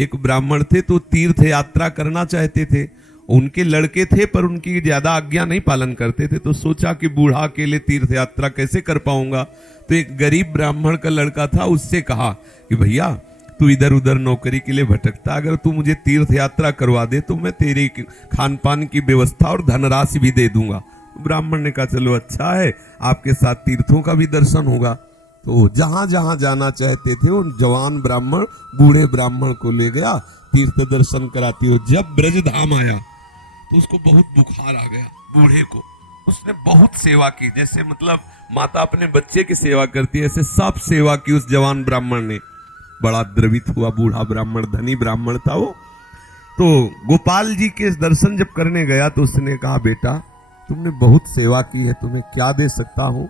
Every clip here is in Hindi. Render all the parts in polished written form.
एक ब्राह्मण थे तो तीर्थ यात्रा करना चाहते थे। उनके लड़के थे पर उनकी ज्यादा आज्ञा नहीं पालन करते थे, तो सोचा कि बूढ़ा अकेले तीर्थ यात्रा कैसे कर पाऊंगा। तो एक गरीब ब्राह्मण का लड़का था, उससे कहा कि भैया तू इधर उधर नौकरी के लिए भटकता, अगर तू मुझे तीर्थ यात्रा करवा दे तो मैं तेरी खान पान की व्यवस्था और धनराशि भी दे दूंगा। ब्राह्मण ने कहा चलो अच्छा है, आपके साथ तीर्थों का भी दर्शन होगा। तो जहां जहां जाना चाहते थे उन जवान ब्राह्मण बूढ़े ब्राह्मण को ले गया, तीर्थ दर्शन कराती हो। जब ब्रज धाम आया तो उसको बहुत बुखार आ गया बूढ़े को। उसने बहुत सेवा की, जैसे मतलब माता अपने बच्चे की सेवा करती है, ऐसे सब सेवा की उस जवान ब्राह्मण ने। बड़ा द्रवित हुआ बूढ़ा ब्राह्मण, धनी ब्राह्मण था वो। तो गोपाल जी के दर्शन जब करने गया तो उसने कहा बेटा तुमने बहुत सेवा की है, तुम्हें क्या दे सकता हूं।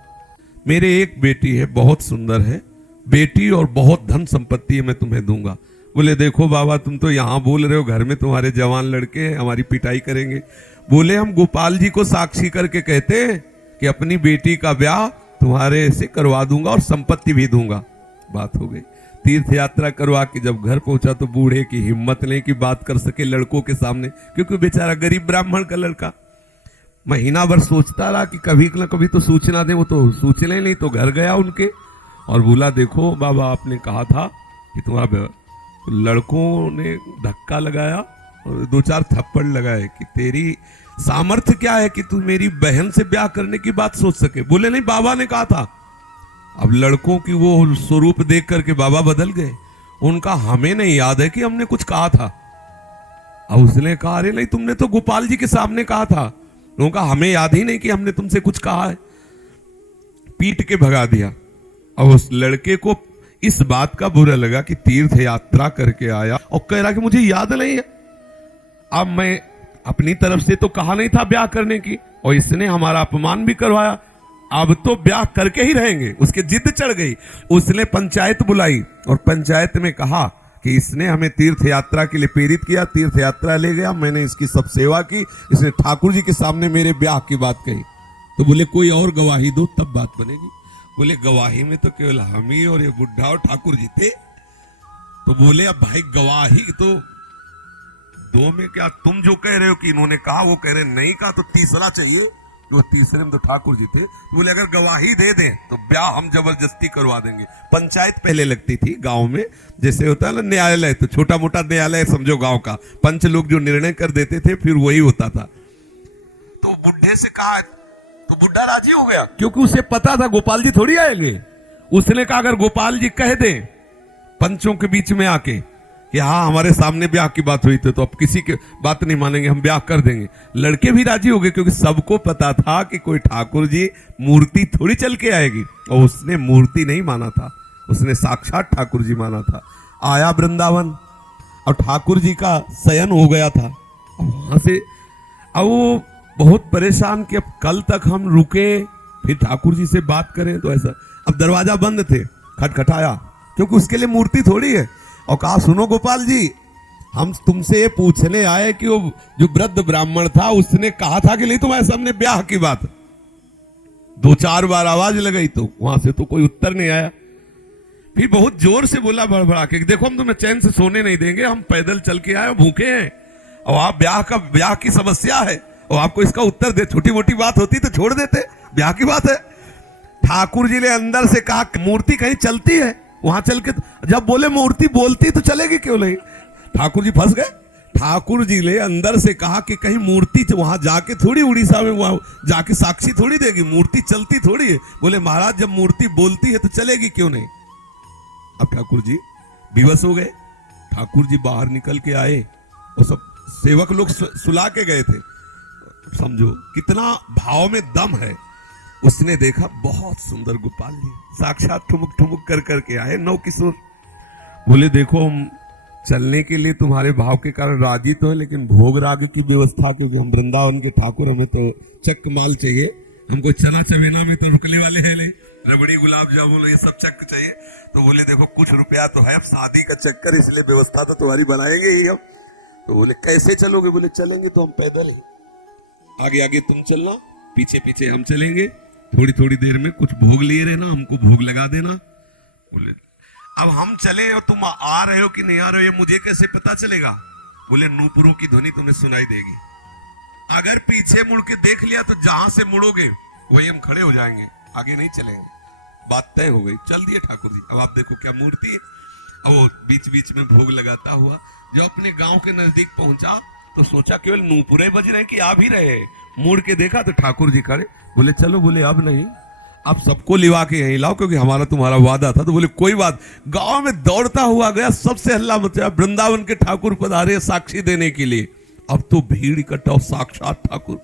मेरे एक बेटी है, बहुत सुंदर है बेटी, और बहुत धन संपत्ति है, मैं तुम्हें दूंगा। बोले देखो बाबा तुम तो यहाँ बोल रहे हो, घर में तुम्हारे जवान लड़के हैं, हमारी पिटाई करेंगे। बोले हम गोपाल जी को साक्षी करके कहते हैं कि अपनी बेटी का ब्याह तुम्हारे से करवा दूंगा और संपत्ति भी दूंगा। बात हो गई। तीर्थ यात्रा करवा के जब घर पहुंचा तो बूढ़े की हिम्मत नहीं कि बात कर सके लड़कों के सामने, क्योंकि बेचारा गरीब ब्राह्मण का लड़का। महीना भर सोचता रहा कि कभी न कभी तो सूचना दे, वो तो सूचना नहीं। तो घर गया उनके और बोला देखो बाबा आपने कहा था कि तुम्हारा लड़कों ने धक्का लगाया और 2-4 थप्पड़ लगाए कि तेरी सामर्थ्य क्या है कि तू मेरी बहन से ब्याह करने की बात सोच सके। बोले नहीं बाबा ने कहा था। अब लड़कों की वो स्वरूप देख करके बाबा बदल गए। उनका हमें नहीं याद है कि हमने कुछ कहा था। अब उसने कहा अरे नहीं तुमने तो गोपाल जी के सामने कहा था। उनका हमें याद ही नहीं कि हमने तुमसे कुछ कहा है। पीट के भगा दिया। अब उस लड़के को इस बात का बुरा लगा कि तीर्थ यात्रा करके आया और कह रहा कि मुझे याद नहीं है। अब मैं अपनी तरफ से तो कहा नहीं था ब्याह करने की, और इसने हमारा अपमान भी करवाया, अब तो ब्याह करके ही रहेंगे। उसके जिद चढ़ गई। उसने पंचायत बुलाई और पंचायत में कहा कि इसने हमें तीर्थ यात्रा के लिए प्रेरित किया, तीर्थ यात्रा ले गया, मैंने इसकी सब सेवा की, इसने ठाकुर जी के सामने मेरे ब्याह की बात कही। तो बोले कोई और गवाही दो तब बात बनेगी। बोले गवाही में तो केवल हम ही और ये बुढ़ा और ठाकुर जी थे। तो बोले अब भाई गवाही तो दो में क्या, तुम जो कह रहे हो कि इन्होंने कहा वो कह रहे नहीं कहा, तो तीसरा चाहिए। जो तीसरे में तो ठाकुर जी थे। तो बोले अगर गवाही दे दें तो ब्याह हम जबरदस्ती करवा देंगे। पंचायत पहले लगती थी गांव में, जैसे होता है ना न्यायालय, तो छोटा मोटा न्यायालय समझो गांव का। पंच लोग जो निर्णय कर देते थे फिर वही होता था। तो बुढ़े से कहा तो बुढ़ा राजी हो गया, क्योंकि उसे पता था गोपाल जी थोड़ी आएंगे। उसने कहा अगर गोपाल जी कह दे पंचों के बीच में आके कि हाँ हमारे सामने ब्याह की बात हुई थी, तो अब किसी की बात नहीं मानेंगे, हम ब्याह कर देंगे। लड़के भी राजी हो गए, क्योंकि सबको पता था कि कोई ठाकुर जी मूर्ति थोड़ी चल के आएगी। और उसने मूर्ति नहीं माना था, उसने साक्षात ठाकुर जी माना था। आया वृंदावन और ठाकुर जी का शयन हो गया था। वहां से अब वो बहुत परेशान कि अब कल तक हम रुके फिर ठाकुर जी से बात करें, तो ऐसा। अब दरवाजा बंद थे, खटखटाया, क्योंकि उसके लिए मूर्ति थोड़ी है। और कहा सुनो गोपाल जी, हम तुमसे ये पूछने आए कि वो जो वृद्ध ब्राह्मण था उसने कहा था कि नहीं तुम्हारे सामने ब्याह की बात। 2-4 बार आवाज लगाई तो वहां से तो कोई उत्तर नहीं आया। फिर बहुत जोर से बोला भड़बड़ा के, देखो हम तुम्हें चैन से सोने नहीं देंगे, हम पैदल चल के आए, भूखे हैं, और आप ब्याह की समस्या है और आपको इसका उत्तर दे। छोटी मोटी बात होती तो छोड़ देते, ब्याह की बात है। ठाकुर जी ने अंदर से कहा मूर्ति कहीं चलती है, वहां चल के जब बोले मूर्ति बोलती तो चलेगी क्यों नहीं। ठाकुर जी फंस गए। ठाकुर जी ने अंदर से कहा कि कहीं मूर्ति वहां जाके थोड़ी उड़ीसा में वहां जाके साक्षी थोड़ी देगी, मूर्ति चलती थोड़ी है। बोले महाराज जब मूर्ति बोलती है तो चलेगी क्यों नहीं। अब ठाकुर जी विवश हो गए। ठाकुर जी बाहर निकल के आए और सब सेवक लोग सुला के गए थे। समझो कितना भाव में दम है। उसने देखा बहुत सुंदर गोपाल जी साक्षात ठुमुक ठुमुक कर करके आए, नौ किशोर। बोले देखो हम चलने के लिए तुम्हारे भाव के कारण राजी तो है, लेकिन भोग राग की व्यवस्था, क्योंकि हम वृंदावन के ठाकुर, हमें तो चक माल चाहिए, हमको चना चबेना में तो रुकने वाले हैं नहीं, रबड़ी गुलाब जामुन ये सब चक चाहिए। तो बोले देखो कुछ रुपया तो है, अब शादी का चक्कर, इसलिए व्यवस्था तो तुम्हारी बनाएंगे ही हम। तो बोले कैसे चलोगे। बोले चलेंगे तो हम पैदल ही, आगे आगे तुम चलना, पीछे पीछे हम चलेंगे, थोड़ी थोड़ी देर में कुछ भोग लिए रहना, हमको भोग लगा देना। बोले अब हम चले और तुम आ रहे हो कि नहीं आ रहे हो ये मुझे कैसे पता चलेगा? बोले नूपुरों की ध्वनि तुम्हें सुनाई देगी। अगर पीछे मुड़ के देख लिया तो जहां से मुड़ोगे वही हम खड़े हो जाएंगे, आगे नहीं चलेंगे। बात तय हो गई, चल दिए ठाकुर जी। अब आप देखो क्या मूर्ति है। और वो बीच बीच में भोग लगाता हुआ जब अपने गांव के नजदीक पहुंचा तो सोचा केवल नूपुरे बज रहे कि आ भी रहे। मुड़ के देखा तो ठाकुर जी खड़े। बोले चलो, बोले अब नहीं, अब सबको लिवा के यहीं लाओ क्योंकि हमारा तुम्हारा वादा था। तो बोले कोई बात। गांव में दौड़ता हुआ गया, सबसे हल्ला मचा, वृंदावन के ठाकुर पधारे साक्षी देने के लिए। अब तो भीड़ इकट्ठा, साक्षात ठाकुर।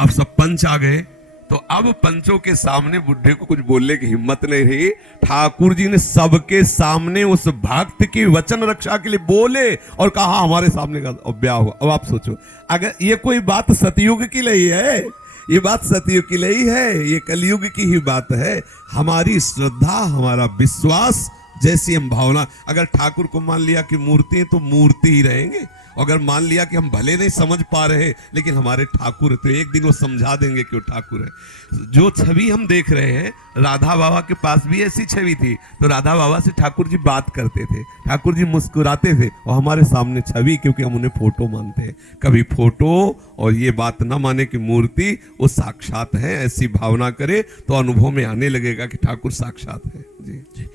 अब सब पंच आ गए। तो अब पंचों के सामने बुढ़े को कुछ बोलने की हिम्मत नहीं रही। ठाकुर जी ने सबके सामने उस भक्त की वचन रक्षा के लिए बोले और कहा हमारे सामने का ब्याह हुआ। अब आप सोचो, अगर ये कोई बात सतयुग की नहीं है, ये बात सतयुग की नहीं है, ये कलयुग की ही बात है। हमारी श्रद्धा, हमारा विश्वास, जैसी हम भावना, अगर ठाकुर को मान लिया कि मूर्ति है तो मूर्ति ही रहेंगे। अगर मान लिया कि हम भले नहीं समझ पा रहे लेकिन हमारे ठाकुर है, तो एक दिन वो समझा देंगे कि वो ठाकुर है। जो छवि हम देख रहे हैं, राधा बाबा के पास भी ऐसी छवि थी। तो राधा बाबा से ठाकुर जी बात करते थे, ठाकुर जी मुस्कुराते थे और हमारे सामने छवि, क्योंकि हम उन्हें फोटो मानते हैं। कभी फोटो और ये बात ना माने कि मूर्ति वो साक्षात है, ऐसी भावना करे तो अनुभव में आने लगेगा कि ठाकुर साक्षात है। जी।